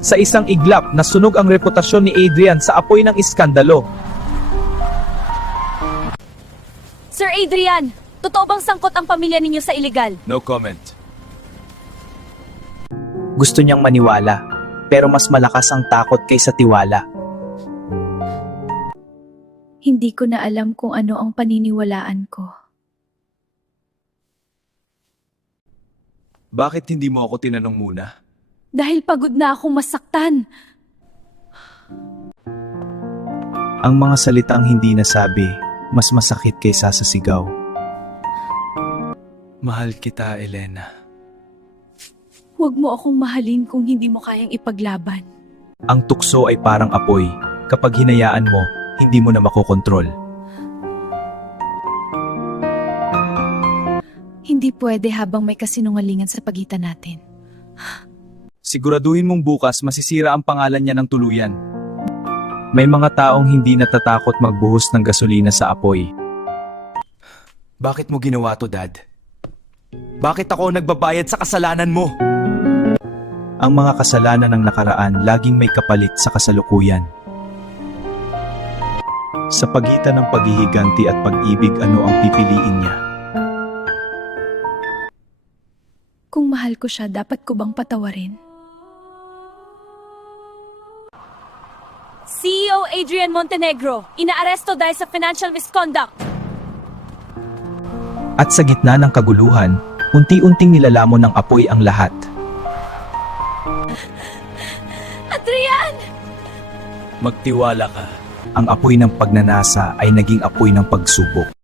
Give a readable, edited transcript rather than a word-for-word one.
Sa isang iglap, nasunog ang reputasyon ni Adrian sa apoy ng iskandalo. Sir Adrian, totoo bang sangkot ang pamilya ninyo sa iligal? No comment. Gusto niyang maniwala, pero mas malakas ang takot kaysa tiwala. Hindi ko na alam kung ano ang paniniwalaan ko. Bakit hindi mo ako tinanong muna? Dahil pagod na akong masaktan. Ang mga salitang hindi nasabi, mas masakit kaysa sa sigaw. Mahal kita, Elena. Huwag mo akong mahalin kung hindi mo kayang ipaglaban. Ang tukso ay parang apoy. Kapag hinayaan mo, hindi mo na makokontrol. Hindi pwede habang may kasinungalingan sa pagitan natin. Siguraduhin mong bukas masisira ang pangalan niya ng tuluyan. May mga taong hindi natatakot magbuhos ng gasolina sa apoy. Bakit mo ginawa to, Dad? Bakit ako nagbabayad sa kasalanan mo? Ang mga kasalanan ng nakaraan laging may kapalit sa kasalukuyan. Sa pagitan ng paghihiganti at pag-ibig, ano ang pipiliin niya? Kung mahal ko siya, dapat ko bang patawarin? CEO Adrian Montenegro, inaaresto dahil sa financial misconduct. At sa gitna ng kaguluhan, unti-unting nilalamon ng apoy ang lahat. Adrian! Magtiwala ka. Ang apoy ng pagnanasa ay naging apoy ng pagsubok.